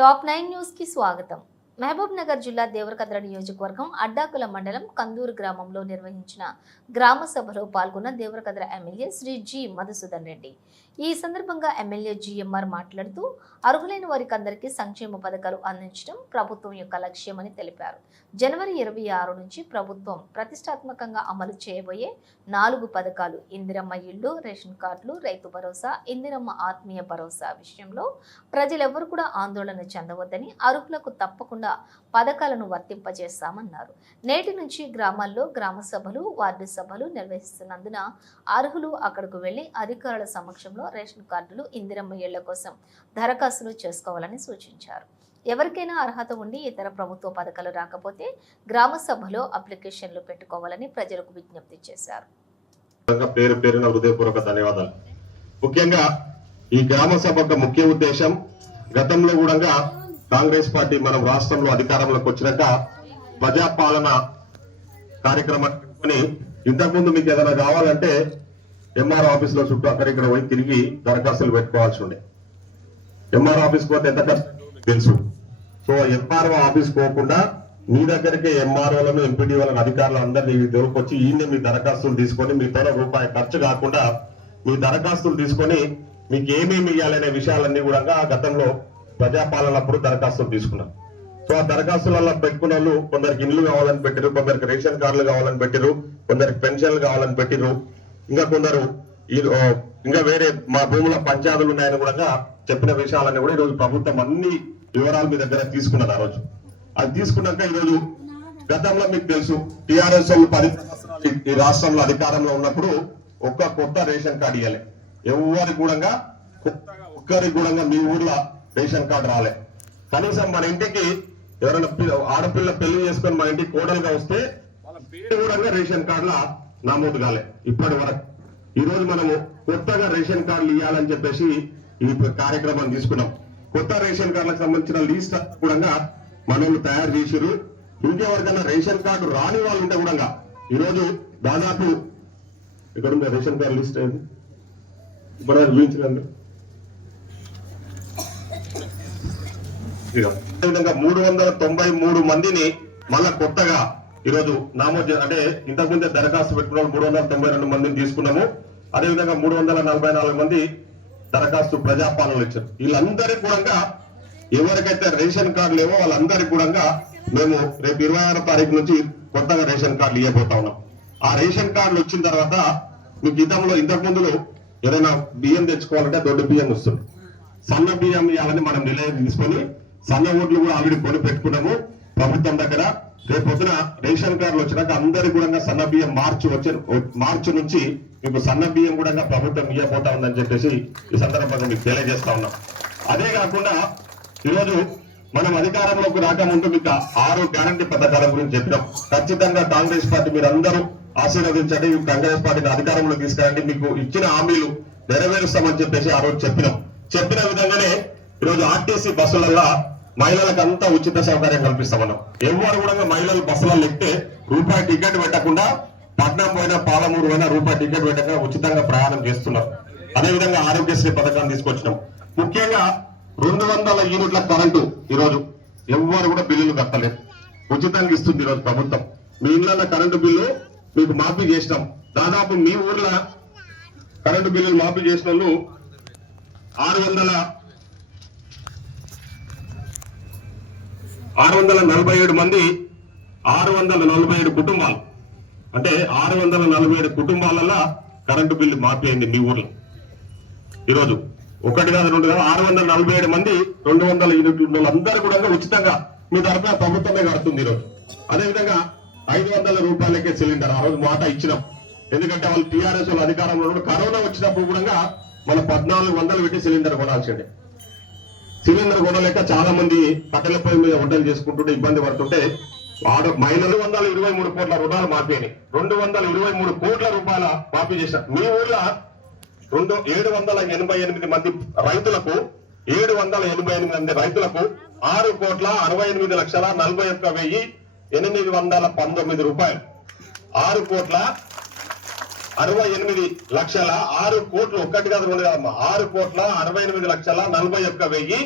Top 9 news కి స్వాగతం. మహబూబ్ నగర్ జిల్లా దేవరకద్ర నియోజకవర్గం అడ్డాకుల మండలం కందూరు గ్రామంలో నిర్వహించిన గ్రామ సభలో పాల్గొన్న దేవరకద్ర ఎమ్మెల్యే శ్రీ జి మధుసూదన్ రెడ్డి. ఈ సందర్భంగా ఎమ్మెల్యే జిఎంఆర్ మాట్లాడుతూ అర్హులైన వారికి అందరికీ సంక్షేమ పథకాలు అందించడం ప్రభుత్వం యొక్క లక్ష్యమని తెలిపారు. జనవరి 26 నుంచి ప్రభుత్వం ప్రతిష్టాత్మకంగా అమలు చేయబోయే 4 పథకాలు ఇందిరమ్మ ఇళ్లు, రేషన్ కార్డులు, రైతు భరోసా, ఇందిరమ్మ ఆత్మీయ భరోసా విషయంలో ప్రజలెవరూ కూడా ఆందోళన చెందవద్దని, అర్హులకు తప్పకుండా పథకాలను వర్తింపజేస్తామన్నారు. నేటి నుంచి గ్రామాల్లో గ్రామ సభలు, వార్డు సభలు నిర్వహిస్తున్నందున అర్హులు అక్కడకు వెళ్లి అధికారుల సమక్షంలో రేషన్ కార్డులు, ఇందిరమ్మ ఇళ్ల కోసం దరఖాస్తులు చేసుకోవాలని సూచించారు. ఎవరికైనా అర్హత ఉండి ఇతర ప్రభుత్వ పథకాలు రాకపోతే గ్రామ సభలో అప్లికేషన్లు పెట్టుకోవాలని ప్రజలకు విజ్ఞప్తి చేశారు. పేరు పేరున హృదయపూర్వక ధన్యవాదాలు. ముఖ్యంగా ఈ గ్రామ సభ ముఖ్య ఉద్దేశం, గతంలో కూడా కాంగ్రెస్ పార్టీ మనం రాష్ట్రంలో అధికారంలోకి వచ్చినాక ప్రజాపాలన కార్యక్రమాన్ని ఇంతకుముందు మీకు ఏదైనా కావాలంటే ఎంఆర్ ఆఫీస్ లో చుట్టూ అక్కడ ఇక్కడ పోయి తిరిగి దరఖాస్తులు పెట్టుకోవాల్సి ఉండే. ఎంఆర్ ఆఫీస్ పోతే ఎంత కష్టం తెలుసు. సో ఎంఆర్ఓ ఆఫీస్ పోకుండా మీ దగ్గరికి ఎంఆర్ఓలను, ఎంపీడీఓలను, అధికారులు అందరినీ దొరికొచ్చి ఈయన మీ దరఖాస్తులు తీసుకొని మీతో రూపాయి ఖర్చు కాకుండా మీ దరఖాస్తులు తీసుకొని మీకు ఏమేమి ఇవ్వాలనే విషయాలన్నీ కూడా గతంలో ప్రజాపాలనప్పుడు దరఖాస్తులు తీసుకున్నారు. సో ఆ దరఖాస్తులలో పెట్టుకున్న వాళ్ళు కొందరికి ఇల్లు కావాలని పెట్టిరు, కొందరికి రేషన్ కార్డులు కావాలని పెట్టిరు, కొందరికి పెన్షన్లు కావాలని పెట్టిరు, ఇంకా కొందరు ఇంకా వేరే మా భూముల పంచాయతీలు ఉన్నాయని కూడా చెప్పిన విషయాలన్నీ కూడా ఈరోజు ప్రభుత్వం అన్ని వివరాలు మీ దగ్గర తీసుకున్నది. ఆ రోజు అది తీసుకున్నాక ఈరోజు గతంలో మీకు తెలుసు టిఆర్ఎస్ వాళ్ళు 10 సంవత్సరాలు ఈ రాష్ట్రంలో అధికారంలో ఉన్నప్పుడు ఒక్క కొత్త రేషన్ కార్డు ఇవ్వలే. ఎవరికి కూడా కొత్తగా ఒక్కరికి కూడా మీ ఊర్లో రేషన్ కార్డు రాలే. కనీసం మన ఇంటికి ఎవరైనా ఆడపిల్ల పెళ్లి చేసుకొని మన ఇంటికి కోడలుగా వస్తే వాళ్ళ పేరు కూడా రేషన్ కార్డుల నమోదు కాలే ఇప్పటి వరకు. ఈ రోజు మనము కొత్తగా రేషన్ కార్డులు ఇవ్వాలని చెప్పేసి ఈ కార్యక్రమాన్ని తీసుకున్నాం. కొత్త రేషన్ కార్డులకు సంబంధించిన లిస్ట్ కూడా మనల్ని తయారు చేసిరు. ఇంకెవరికైనా రేషన్ కార్డు రాని వాళ్ళు ఉంటే కూడా ఈరోజు దాదాపు ఇక్కడ ఉంది రేషన్ కార్డు లిస్ట్ అయింది ఇప్పుడు చూపించండి. అదేవిధంగా 393 మందిని మళ్ళా కొత్తగా ఈరోజు నామోదు అంటే ఇంతకుముందే దరఖాస్తు పెట్టుకున్న 392 మందిని తీసుకున్నాము. అదేవిధంగా 344 మంది దరఖాస్తు ప్రజాపాలనలు ఇచ్చారు. వీళ్ళందరికీ కూడా ఎవరికైతే రేషన్ కార్డు లేవో వాళ్ళందరికీ కూడా మేము రేపు 26వ తారీఖు నుంచి కొత్తగా రేషన్ కార్డులు ఇవ్వబోతా ఉన్నాం. ఆ రేషన్ కార్డులు వచ్చిన తర్వాత మీకు ఇంతకు ముందులో ఏదైనా బియ్యం తెచ్చుకోవాలంటే దొడ్డు బియ్యం వస్తుంది. సన్న బియ్యం ఇవ్వాలని మనం నిర్ణయం తీసుకొని సన్న ఓట్లు కూడా ఆల్రెడీ కొని పెట్టుకున్నాము ప్రభుత్వం దగ్గర. రేపు పొద్దున రేషన్ కార్డులు వచ్చినాక అందరికీ కూడా సన్న బియ్యం మార్చి నుంచి మీకు సన్న బియ్యం కూడా ప్రభుత్వం ఇవ్వబోతా ఉందని చెప్పేసి ఈ సందర్భంగా మీకు తెలియజేస్తా ఉన్నాం. అదే కాకుండా ఈరోజు మనం అధికారంలోకి రాకముందు మీకు 6 గ్యారంటీ పథకాల గురించి చెప్పినాం. ఖచ్చితంగా కాంగ్రెస్ పార్టీ మీరు అందరూ ఆశీర్వదించండి, కాంగ్రెస్ పార్టీని అధికారంలో తీసుకురండి, మీకు ఇచ్చిన హామీలు నెరవేరుస్తామని చెప్పేసి ఆ రోజు చెప్పినాం. చెప్పిన విధంగానే ఈరోజు ఆర్టీసీ బస్సులలో మహిళలకు అంతా ఉచిత సౌకర్యం కల్పిస్తామన్నాం. ఎవరు కూడా మహిళలు బస్సులలో ఎక్కితే రూపాయి టికెట్ పెట్టకుండా పట్నం పోయినా పాలమూరు పోయినా రూపాయి టికెట్ పెట్టకుండా ఉచితంగా ప్రయాణం చేస్తున్నారు. అదేవిధంగా ఆరోగ్యశ్రీ పథకాన్ని తీసుకొచ్చినాం. ముఖ్యంగా 200 యూనిట్ల కరెంటు ఈరోజు ఎవరు కూడా బిల్లులు కట్టలేదు, ఉచితంగా ఇస్తుంది ఈరోజు ప్రభుత్వం. మీ ఇళ్ల కరెంటు బిల్లు మీకు మాఫీ చేసినాం. దాదాపు మీ ఊర్లో కరెంటు బిల్లులు మాఫీ చేసిన వాళ్ళు 647 మంది, 647 కుటుంబాలు, అంటే 647 కుటుంబాలలో కరెంటు బిల్లు మాఫీ అయింది మీ ఊర్లో. ఈరోజు 1 కాదు 2 కాదు 647 మంది 200 యూనిట్లు అందరూ కూడా ఉచితంగా మీ తరఫున ప్రభుత్వమే కడుతుంది ఈరోజు. అదేవిధంగా 500 రూపాయలకే సిలిండర్ ఆ రోజు మాట ఇచ్చినాం. ఎందుకంటే వాళ్ళు టీఆర్ఎస్ వాళ్ళు అధికారంలో కూడా కరోనా వచ్చినప్పుడు కూడా మన 1400 పెట్టి సిలిండర్ కొనాల్సిందే. సిలిండర్ కొనలేక చాలా మంది కట్టెల పొయ్యి మీద వంటలు చేసుకుంటుంటే ఇబ్బంది పడుతుంటే మహిళలు 223 కోట్ల రుణాలు మాఫీని 223 కోట్ల రూపాయల మాఫీ చేశారు. మీ ఊర్లో 788 మంది రైతులకు 788 మంది రైతులకు 6,68,41,819 రూపాయలు 6,68,06,6 కోట్లు 1 కాదు 2 కాదమ్మా 6,68,41,819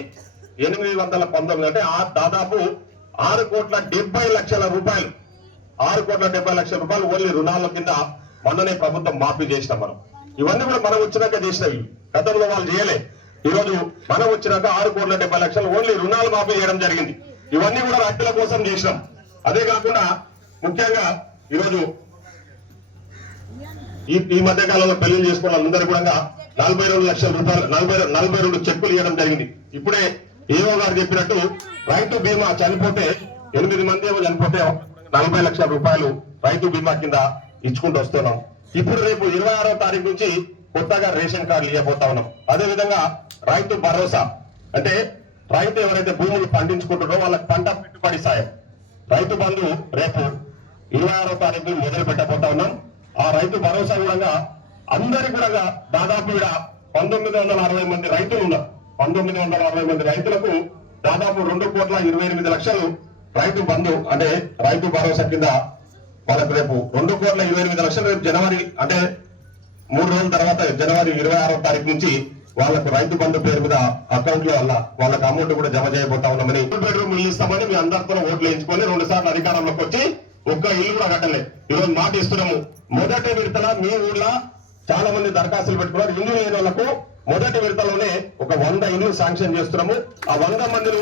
819 అంటే దాదాపు 6,70,00,000 రూపాయలు 6,70,00,000 రూపాయలు ఓన్లీ రుణాల కింద మొన్ననే ప్రభుత్వం మాఫీ చేసినాం మనం. ఇవన్నీ కూడా మనం వచ్చినాక చేసినవి, గతంలో వాళ్ళు చేయలే. ఈ రోజు మనం వచ్చినాక 6,70,00,000 ఓన్లీ రుణాలు మాఫీ చేయడం జరిగింది. ఇవన్నీ కూడా రైతుల కోసం చేసినాం. అదే కాకుండా ముఖ్యంగా ఈరోజు ఈ మధ్య కాలంలో పెళ్లి చేసుకున్న వాళ్ళందరూ కూడా 42 లక్షల రూపాయలు 42 చెక్కులు ఇవ్వడం జరిగింది. ఇప్పుడే ఏవో గారు చెప్పినట్టు రైతు బీమా చనిపోతే 8 మంది ఏమో చనిపోతే 40 లక్షల రూపాయలు రైతు బీమా కింద ఇచ్చుకుంటూ వస్తున్నాం. ఇప్పుడు రేపు 26వ తారీఖు నుంచి కొత్తగా రేషన్ కార్డులు ఇవ్వబోతా ఉన్నాం. అదే విధంగా రైతు భరోసా అంటే రైతు ఎవరైతే భూములు పండించుకుంటారో వాళ్ళకి పంట పెట్టుబడి సాయం రైతు బంధు రేపు 26వ తారీఖు మొదలు పెట్టబోతా ఉన్నాం. ఆ రైతు భరోసా కూడా అందరి కూడా దాదాపు 1960 మంది రైతులు ఉన్నారు. 1960 మంది రైతులకు దాదాపు 2,28,00,000 రైతు బంధు అంటే రైతు భరోసా కింద వాళ్ళకు రేపు 2,28,00,000 రేపు జనవరి అంటే 3 రోజుల తర్వాత జనవరి 26వ తారీఖు నుంచి వాళ్ళకు రైతు బంధు పేరు మీద అకౌంట్ లో వాళ్ళకి అమౌంట్ కూడా జమ చేయబోతా ఉన్నామని. 2 బెడ్రూమ్ ఇల్లు ఇస్తామని మీ అందరితో ఓట్లు వేయించుకొని 2 సార్లు అధికారంలోకి వచ్చి ఒక్క ఇల్లు కూడా కట్టలే. ఈరోజు మాట ఇస్తున్నాము. మొదటి విడతల మీ ఊళ్ళో చాలా మంది దరఖాస్తులు పెట్టుకున్నారు. ఇల్లు లేని వాళ్ళకు మొదటి విడతలోనే ఒక 100 ఇల్లు శాంక్షన్ చేస్తున్నాము. ఆ 100 మందిని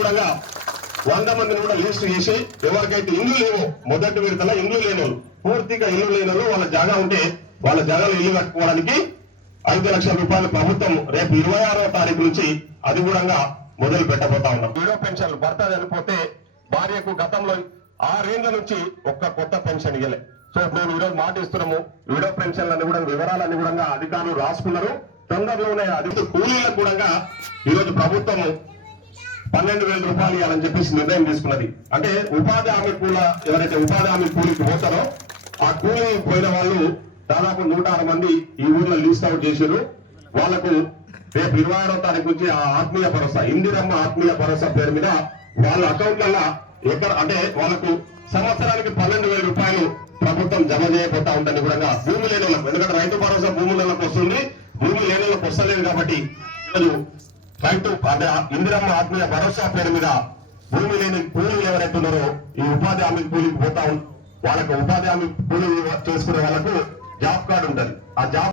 కూడా లిస్ట్ చేసి ఎవరికైతే ఇల్లు లేవో మొదటి విడతల ఇల్లు లేని వాళ్ళు పూర్తిగా ఇల్లు లేని వాళ్ళు వాళ్ళ జాగా ఉంటే వాళ్ళ జాగాలో ఇల్లు కట్టుకోవడానికి 5 లక్షల రూపాయలు ప్రభుత్వం రేపు 26వ తారీఖు నుంచి అది కూడా మొదలు పెట్టబోతా ఉన్నాం. విడో పెన్షన్లు భర్త చనిపోతే భార్యకు గతంలో 6 ఏళ్ల నుంచి ఒక్క కొత్త పెన్షన్ ఇవ్వలే. సో మేము ఈరోజు మాట ఇస్తున్నాము. విడో పెన్షన్లన్నీ కూడా వివరాలన్నీ కూడా అధికారులు రాసుకున్నారు. తొందరలోనే అది కూలీలకు కూడా ఈరోజు ప్రభుత్వం 12,000 రూపాయలు ఇవ్వాలని చెప్పేసి నిర్ణయం తీసుకున్నది. అంటే ఉపాధి హామీ ఎవరైతే ఉపాధి హామీ కూలీకి పోతారో ఆ కూలీ పోయిన వాళ్ళు దాదాపు 106 మంది ఈ ఊర్లో లీస్ట్ అవుట్ చేశారు. వాళ్లకు రేపు 26వ తారీఖు నుంచి ఆ ఆత్మీయ భరోసా ఇందిరమ్మ ఆత్మీయ భరోసా పేరు మీద వాళ్ళ అకౌంట్లలో అంటే వాళ్ళకు సంవత్సరానికి 12,000 రూపాయలు ప్రభుత్వం జమ చేయబోతా ఉందని కూడా భూమి లేని వాళ్ళకు, ఎందుకంటే రైతు భరోసా భూములకు వస్తుంది, భూమి లేని వాళ్ళకి వస్తలేదు. కాబట్టి ఈరోజు రైతు అంటే ఇందిరమ్మ ఆత్మీయ భరోసా పేరు మీద భూమి లేని కూలీలు ఎవరైతే ఉన్నారో ఈ ఉపాధి హామీ కూలీకి పోతా వాళ్ళకు ఉపాధి హామీ కూలీ చేసుకునే వాళ్ళకు జాబ్ కార్డు ఉంటుంది. ఆ జాబ్